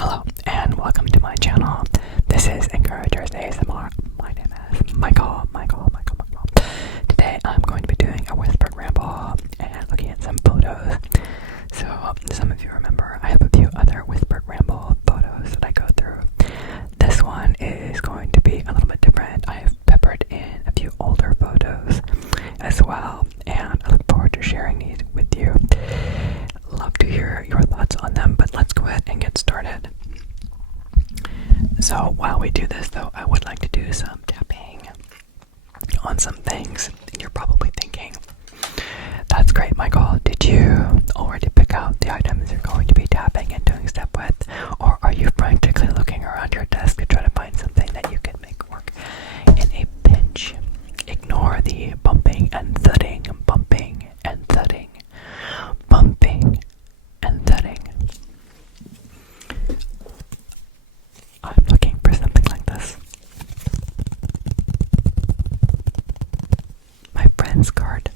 Hello and welcome to my channel. This is Encouragers ASMR. My name is Michael. Today I'm going to be doing a whispered ramble and looking at some photos. So some of you remember I have a few other whispered ramble photos that I go through. This one is going to be a little bit different. I have peppered in a few older photos as well, and I look forward to sharing these with you. Love to hear your thoughts on them, but let's go ahead and get started. So while we do this though, I would like to do some tapping on some things. You're probably thinking, that's great, Michael. Did you already pick out the items you're going to be tapping and doing stuff with? Or are you frantically looking around your desk to try to find something that you can make work in a pinch? Ignore the bumping and thudding, bumping and thudding, bumping and thudding. I'm looking for something like this. My friend's card.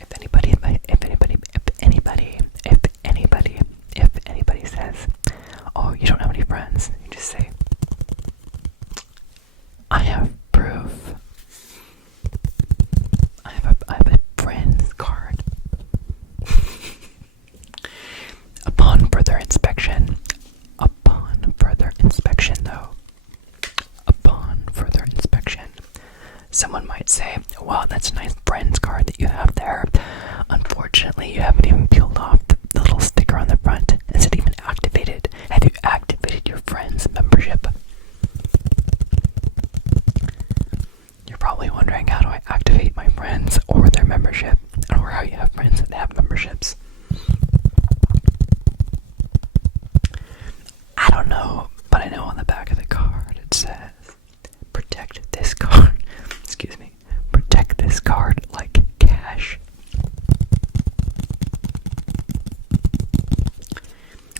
If anybody says, "Oh, you don't have any friends," you just say, "I have proof. I have a friend's card." Upon further inspection, someone might say, "Wow, that's a nice friend's card that you have there. Unfortunately, you haven't even peeled off the little sticker on the front. Is it even activated? Have you activated your friend's membership?" You're probably wondering, how do I activate my friends or their membership, or how you have friends that have memberships? I don't know, but I know on the back of the card it says, "Protect this card." Protect this card like cash.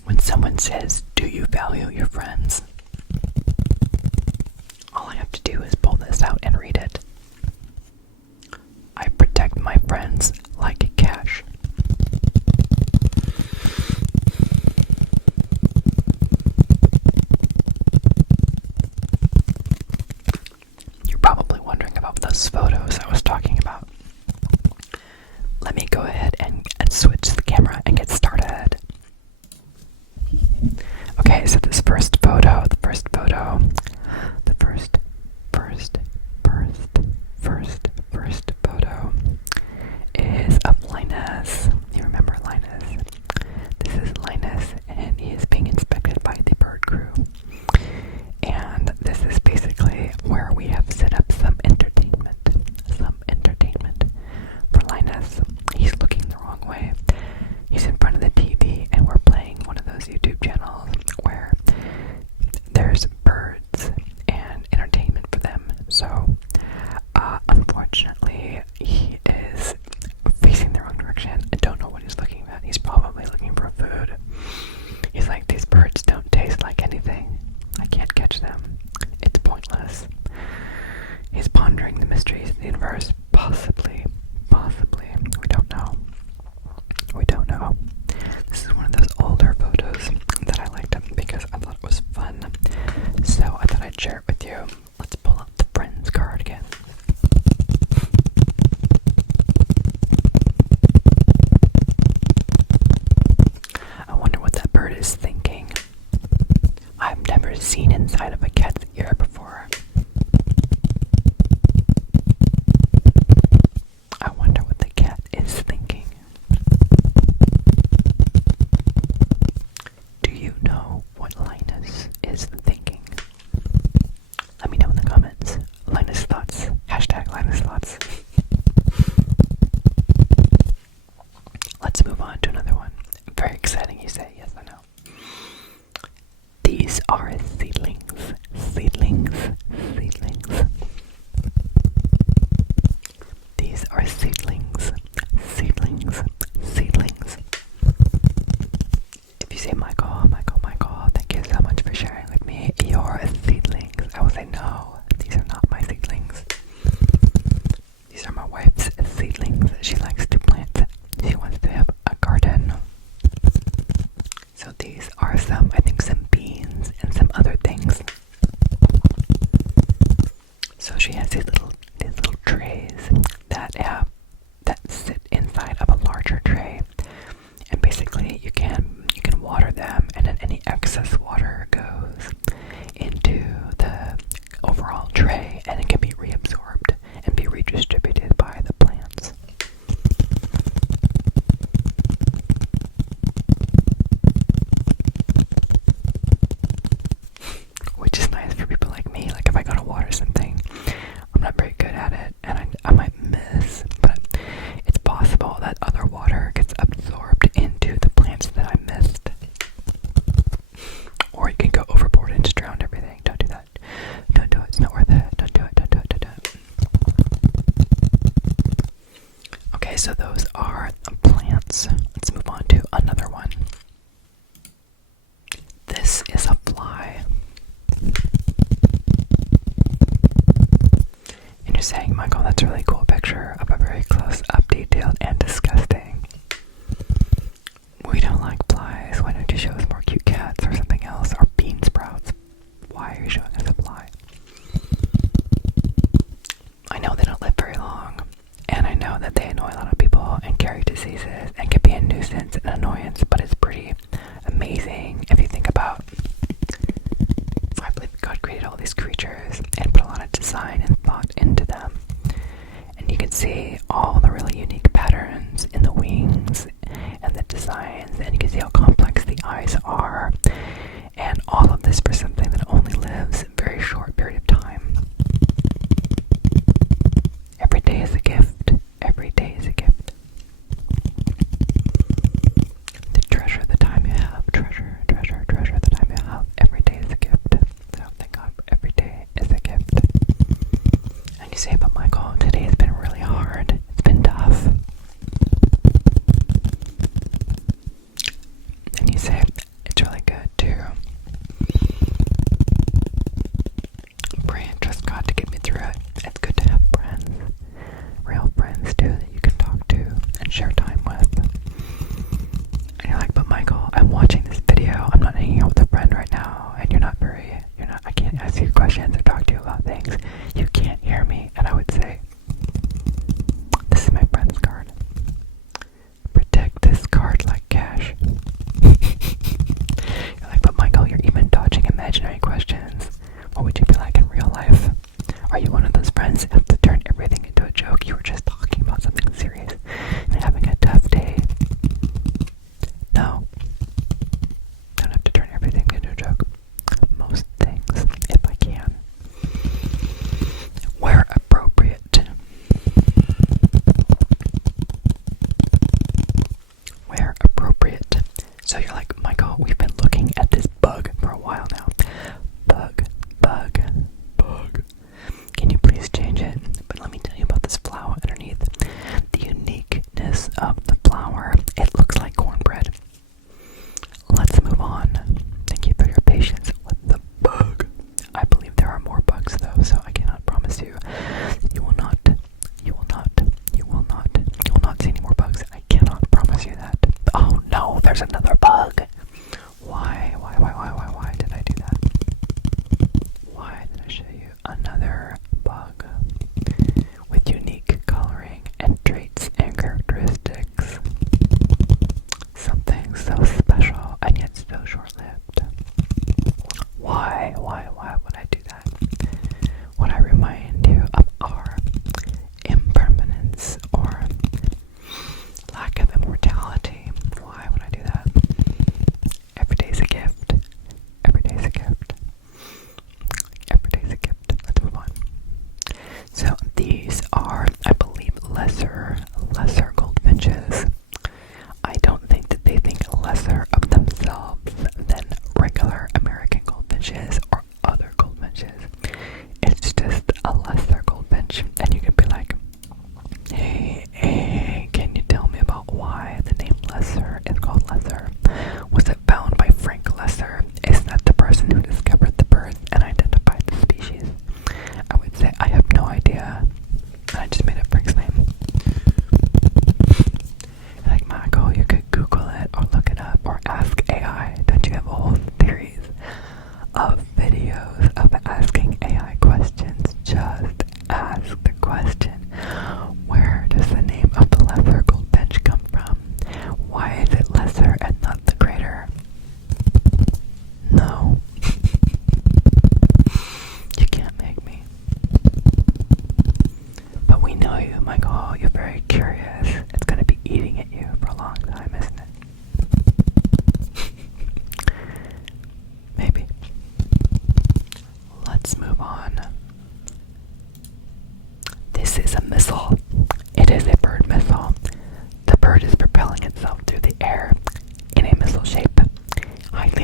When someone says, "Do you value your friends?" all I have to do is pull this out and read it. I protect my friends like cash. Probably wondering about those photos I was talking about. Let me go ahead and switch the camera and get started. Okay, so this first photo is of Linus. You remember Linus? This is Linus, and he is being inspected by the bird crew. And this is basically where we have set up some entertainment for Linus. He's looking the wrong way. He's in front of the TV, and we're playing one of those YouTube channels where there's birds and entertainment for them. So, unfortunately, he is facing the wrong direction. I don't know what he's looking at. He's probably looking for food. He's like, "These birds don't taste like anything. I can't catch them. It's pointless." He's pondering the mysteries of the universe. Possibly. We don't know. This is one of those older photos that I liked because I thought it was fun. So I thought I'd share it with you. Let's pull up the friends card again. I wonder what that bird is thinking. I've never seen inside of a cat's ear before. I wonder what the cat is thinking. Do you know what Linus is thinking? Let me know in the comments. Linus thoughts. Hashtag Linus thoughts. Let's move on to another one. Very exciting, you say. Yes, I know. These are seedlings. are some, I think, some beans and some other things. So she has these little trays that sit inside of a larger tray, and basically you can water them, and then any excess water goes into the overall tray, and it can be reabsorbed and be redistributed by the plants. Which is nice for people like me. Like if I go to water something, I'm not very good at it, and I might miss, but it's possible that other water gets absorbed into the plants that I missed. Or you can go overboard and just drown everything. Don't do that. Don't do it. It's not worth it. Don't do it. Don't do it. Don't do it. Okay, so those are plants. Let's move on to another one. This is a fly. And you're saying, Michael, that's a really cool picture of a very close-up, detailed, and disgusting. We don't like flies. Why don't you show us more cute cats or something else? Or bean sprouts? Why are you showing us a fly? I know they don't live very long, and I know that they annoy a lot of people and carry diseases and can be a nuisance and annoyance, but it's pretty amazing if you think about, I believe God created all these creatures and put a lot of design and thought into them. And you can see all the really unique patterns in the wings and the designs, and you can see how complex the eyes are, and all of this for something that only lives a very short period of time. Every day is a gift. Every day is a gift. To treasure the time you have. Treasure the time you have. Every day is a gift. So thank God for every day is a gift. And you say, but Michael, today has been really hard. It's been tough. And you say, it's really good too.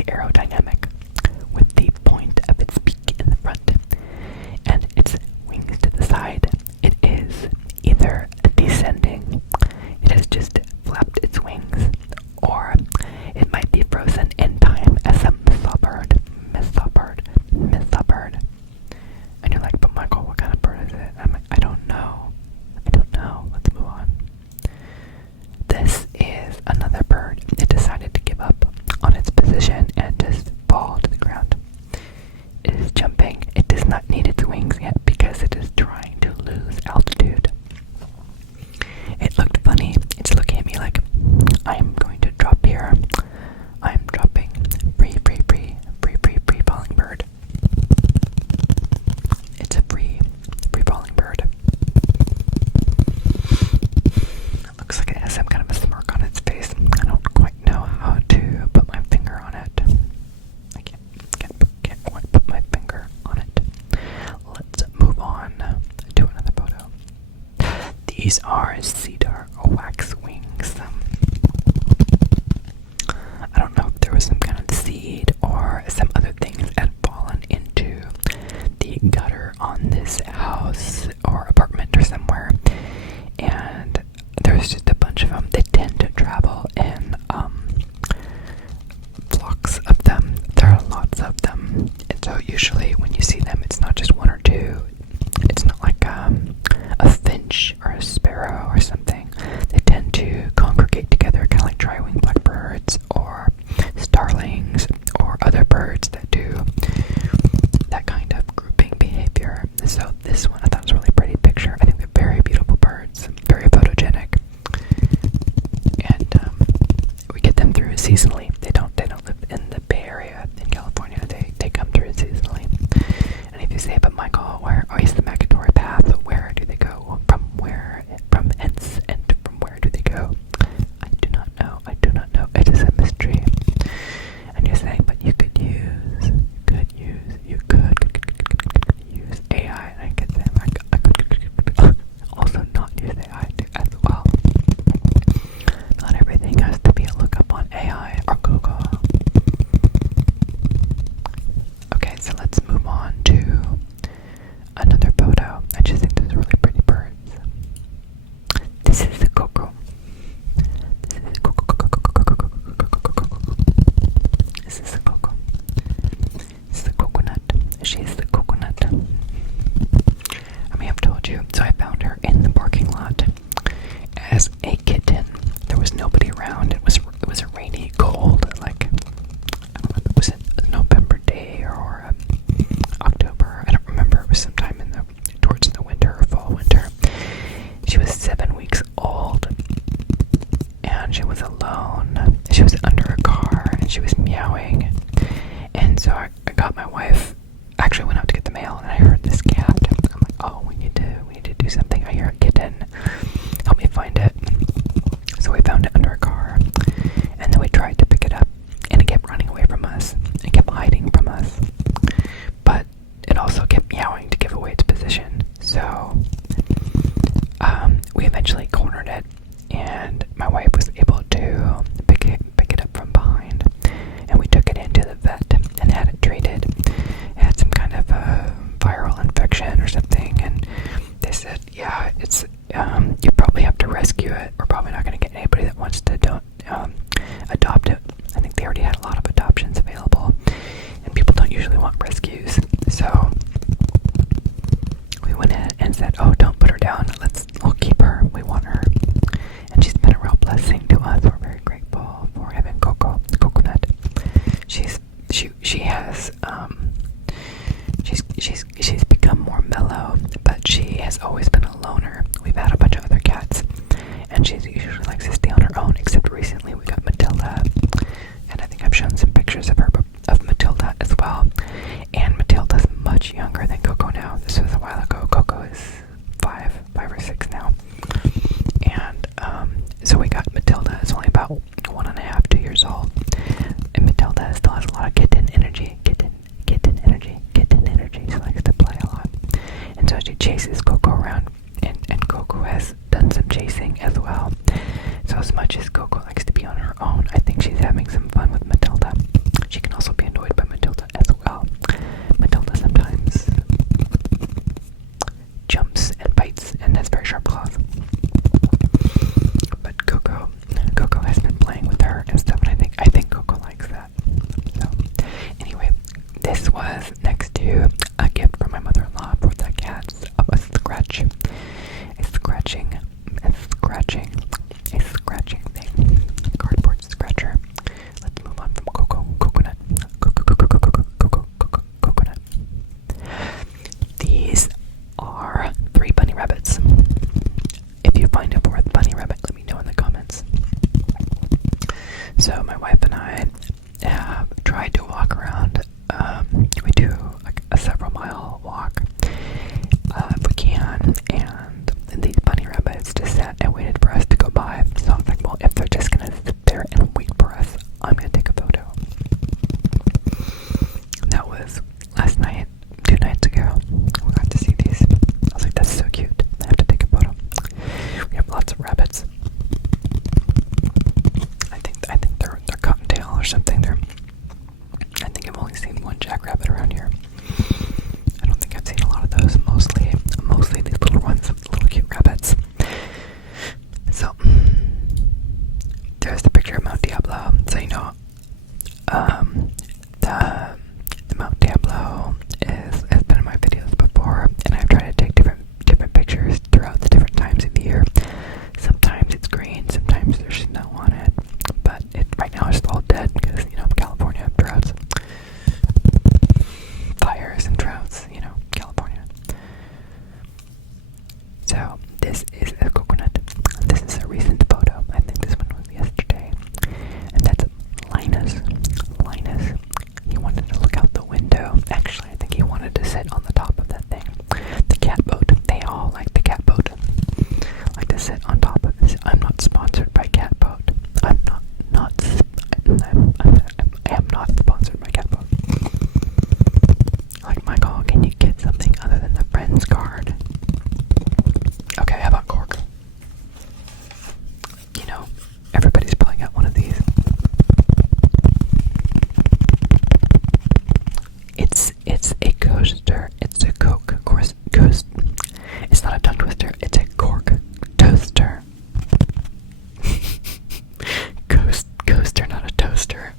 aerodynamic, with the point of its beak in the front and its wings to the side. It is either descending, it has just flapped its wings, or it might be frozen in time as a missile bird. And you're like, but Michael, what kind of bird is it? I'm like, I don't know. Let's move on. This is another bird. It decided to give up on its position and just fall to the ground. It is jumping. It does not need its wings yet because it is trying to lose altitude. It looked funny. It's looking at me like, I'm going to drop here. I'm dropping. Free falling bird. It's a free falling bird. It looks like it has some kind of a smirk on its face. I don't quite know how to put my finger on it. I can't quite put my finger on it. Let's move on to another photo. These are cedar waxwings. I don't know if there was some kind of seed or some other things that had fallen into the gutter on this house or apartment or somewhere, and there's just a bunch of them. They tend to travel in flocks of them. There are lots of them, and so usually when you see them, it's not just one or two. It's not like a finch or a sparrow or something. They tend to congregate together, kind of like tri-winged blackbirds or starlings or other birds that do that kind of grouping behavior. So this one I thought was a really pretty picture. I think they're very beautiful birds, very photogenic, and we get them through seasonally. They don't live in the Bay Area in California. They come through seasonally. And if you say, but Michael, where is the migratory path? Where do they go? From hence, and from where do they go? I do not know. It is a mystery. And you're saying, but you could use AI. And I could say, I could also not use AI as well. Not everything has to be a lookup on AI or Google. Okay, so let's move on to another photo. I just think those are really pretty birds. This is the cocoa. This is the cocoa. This is the coconut. She's the coconut. I may have told you. So I found her in the parking lot as a kitten. There was nobody around. It was a rainy, cold, like, I don't know if it was a November day or October. I don't remember. It was sometime towards the winter or fall winter. She was 7 weeks old, and she was alone. She was under a car, and she was meowing. And so I got my wife. Actually, went out to get the mail, and I heard this cat. I'm like, oh, we need to do something. I hear a kitten. Help me find it. So we found it under a car, and then we tried to pick it up, and it kept running away from us. It kept hiding from us, but it also kept meowing to give away its position. So we eventually cornered it, and my wife was able to pick it up from behind, and we took it into the vet and had it treated. It had some kind of a viral infection or something, and they said, yeah, it's you probably have to rescue it. We're probably not going to get anybody that wants to adopt it. I think they already had a lot of adoptions available, and people don't usually want rescues. So we went in and said, oh, don't put her down. We'll keep her. We want her. And she's been a real blessing to us. We're very grateful for having coconut. She's become more mellow, but she has always been a loner. We've had a bunch of other cats, and she usually likes to stay on her own, except recently we got Matilda, and I think I've shown some pictures of Matilda as well. And Matilda's much younger than Coco now. This was a while ago. Coco is five or six now. And so we got Matilda. It's only about 1.5, 2 years old. And Matilda still has a lot of kitten energy. Kitten energy. She likes to play a lot. And so she chases Coco around this was next to a gift from my mother-in-law for the cats of a scratching thing. Cardboard scratcher. Let's move on from coconut. Coconut. These are 3 bunny rabbits. If you find a 4th bunny rabbit, let me know in the comments. So my wife and I have tried to walk around. We do like a several mile walk if we can, and these bunny rabbits just sat and waited for us to go by. So I was like, well, if they're just gonna sit there and wait for us, I'm gonna take a photo. That was last night, 2 nights ago. We got to see these. I was like, that's so cute. I have to take a photo. We have lots of rabbits. I think they're cottontail or something. I think I've only seen 1 jackrabbit around here. I don't think I've seen a lot of those. Mostly these little ones, little cute rabbits. So there's the picture of Mount Diablo. So you know, the Mount Diablo has been in my videos before, and I've tried to take different pictures throughout the different times of the year. Sometimes it's green, sometimes there's snow on it, but right now it's all dead because, you know, California droughts, fires and droughts, you know, California. So this is a coconut. This is a recent photo. I think this one was yesterday, and that's Linus. He wanted to look out the window. Actually, I think he wanted to sit on the top of that thing, the cat boat. They all like the cat boat. Like to sit on top of this. I'm not sponsored by cat boat. I am not sponsored by cat boat. Like, Michael, can you get something other than the friends card? Okay, how about cork? You know, everybody's probably got one of these. It's a coaster. It's a Coke course. It's not a tongue twister. It's a cork toaster. Coaster, not a toaster.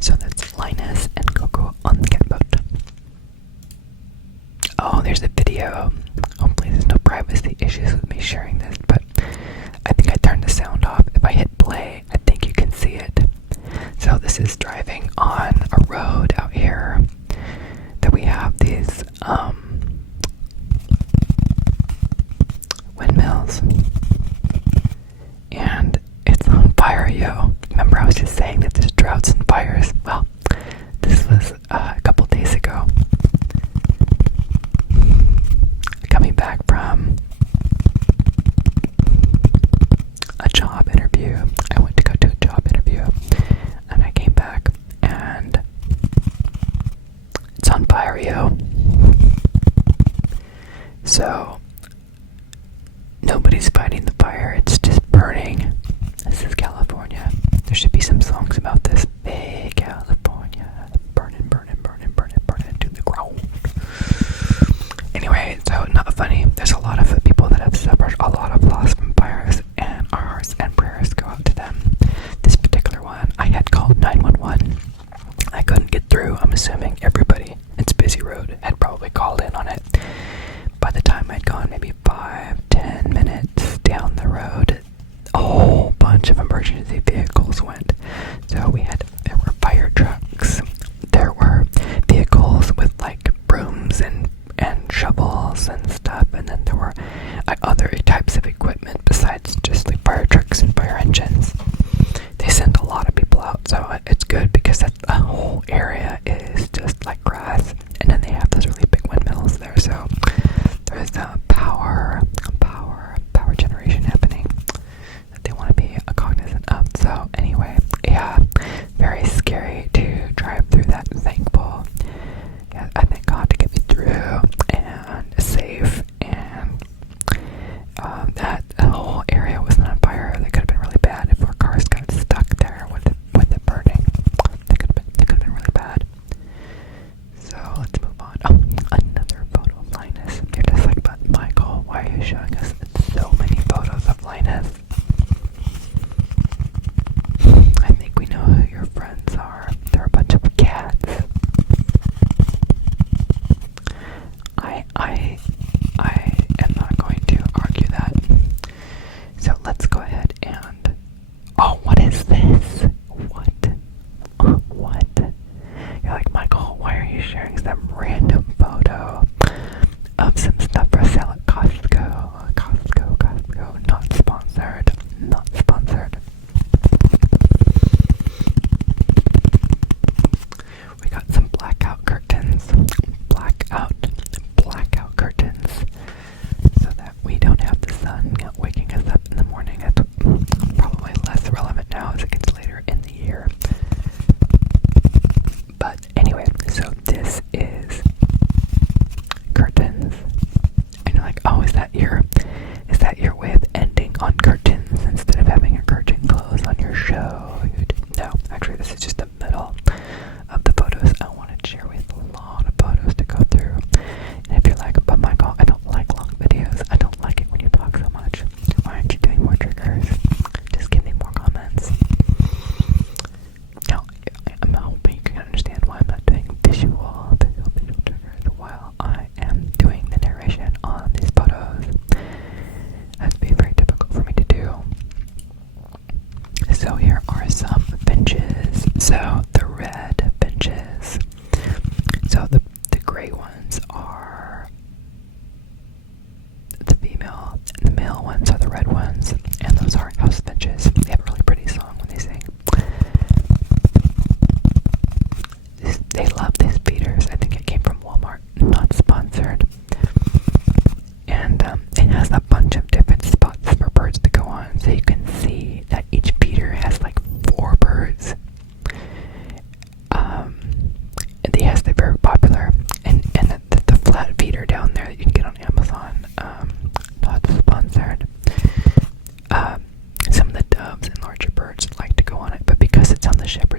So that's Linus and Coco on the cat boat. Oh, there's a video. Hopefully there's no privacy issues with me sharing this, but I think I turned the sound off. If I hit play, I think you can see it. So this is driving on a road out here that we have these windmills, and it's on fire, yo. Remember I was just saying that there's droughts and fires? Well, this was a couple days ago. Coming back from a job interview. I went to go to a job interview, and I came back and it's on fire, yo. So nobody's fighting the fire, it's just burning. This is California. There should be some songs about this. Big California, burning to the ground. Anyway, so not funny. There's a lot of people that have suffered a lot of loss from fires, and our hearts and prayers go out to them. This particular one, I had called 911. I couldn't get through. I'm assuming everybody, it's a busy road, had probably called in on it. By the time I'd gone maybe 5-10 minutes down the road, a whole bunch of emergency vehicles went. So we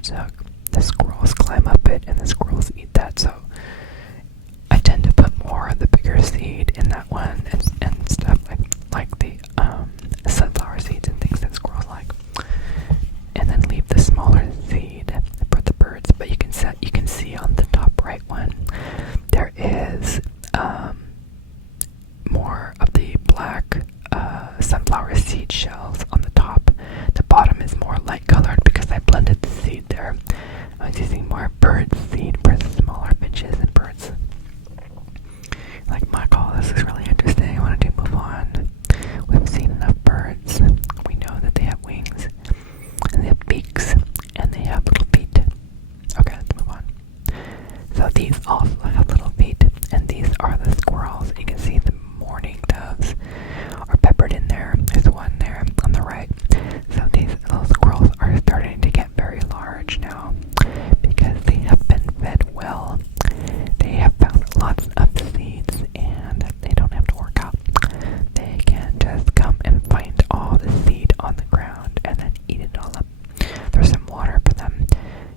so the squirrels climb up it and the squirrels eat that. So I tend to put more of the bigger seed in that one and stuff like the sunflower seeds and things that squirrels like, and then leave the smaller seed for the birds. But you can see on the top right one there is more of the black sunflower seed shells on the top. The bottom is more light colored because I blended the seed there. I was using more bird seed for the smaller finches and birds. Like Michael, this is really interesting. I wanted to move on. We've seen enough birds. We know that they have wings, and they have beaks, and they have little feet. Okay, let's move on. So these also have little feet, and these are the squirrels. You can see the mourning doves are peppered in there. There's one there on the right. So these little squirrels are starting to get very large now because they have been fed well. They have found lots of seeds and they don't have to work out. They can just come and find all the seed on the ground and then eat it all up. There's some water for them.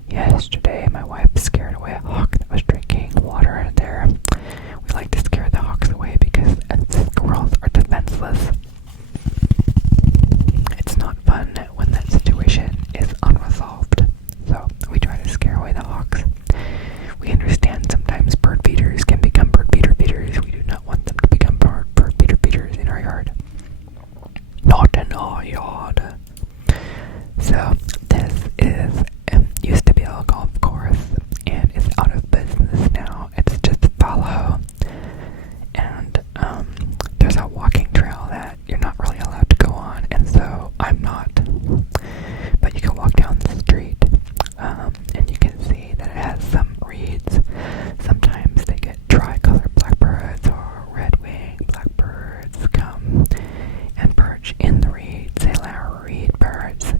Yesterday my wife scared away a hawk that was drinking water there. We like to scare the hawks away because squirrels are defenseless. It's not fun when that situation is unresolved. So we try to scare away the hawks. We understand sometimes bird feeders can become bird feeders. We do not want them to become bird feeders in our yard. Not in our yard. So this is used to be a golf course and it's out of business now. It's just fallow, and there's a walking trail that you're not really allowed to go on, and so I'm not. But you can walk down the street, and you can see that it has some reeds. Sometimes they get tri-colored blackbirds or red-winged blackbirds come and perch in the reeds. They allow reed birds.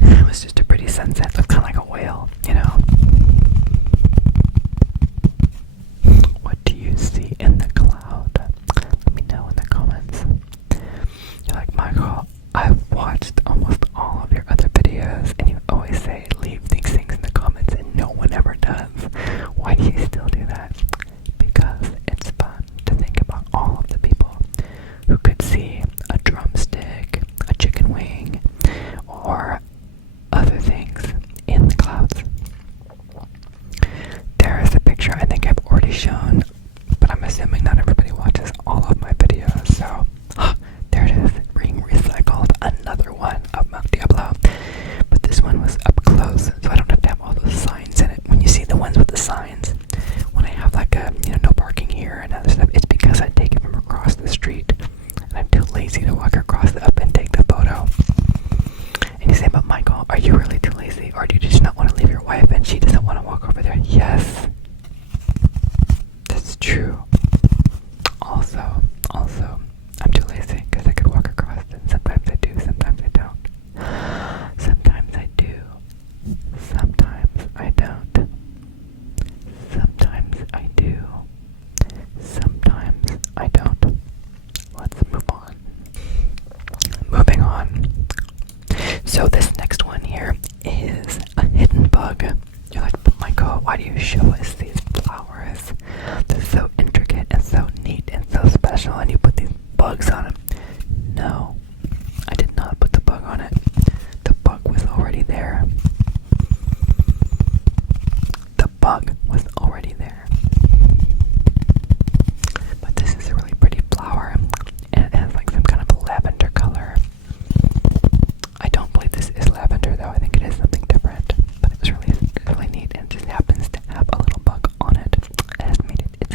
It was just a pretty sunset. Looked kind of like a whale, you know. What do you see in the cloud? Let me know in the comments. You're like, Michael, I've watched almost all of your other videos and you always say leave these things in the comments and no one ever does. Why do you still do that? Because it's fun to think about all of the people who could see a drumstick, a chicken wing, or other things in the clouds. There is a picture I think I've already shown, but I'm assuming not everybody watches all of my videos, so there it is, being recycled, another one of Mount Diablo, but this one was up close, so I don't have to have all those signs in it. When you see the ones with the signs, when I have like a, no parking here and other stuff, it's because I take it from across the street, and I'm too lazy to walk across it up and take the photo. And you say, but Michael, are you really too lazy, or do you just not want to leave your wife and she doesn't want to walk over there? Yes, that's true. Also, I'm too lazy because I could walk across it. Sometimes I do, sometimes I don't. Sometimes I do, sometimes I don't. Sometimes I do, sometimes I don't. Let's move on. Moving on. So this next one here is a hidden bug. You're like, but Michael, why do you show us these flowers? They're so intricate and so neat and so special, and you put these bugs on them. No, I did not put the bug on it. The bug was already there. The bug was already there. But this is a really pretty flower, and it has like some kind of lavender color. I don't believe this is lavender though. I think it is something different. But it was really neat, and it just happens to have a little bug on it. It has made it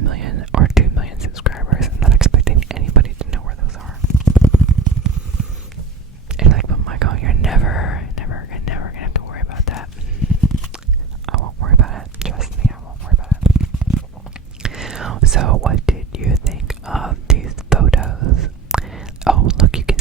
million or 2 million subscribers. I'm not expecting anybody to know where those are. And like, but Michael, you're never gonna have to worry about that. I won't worry about it. Trust me, I won't worry about it. So, what did you think of these photos? Oh, look, you can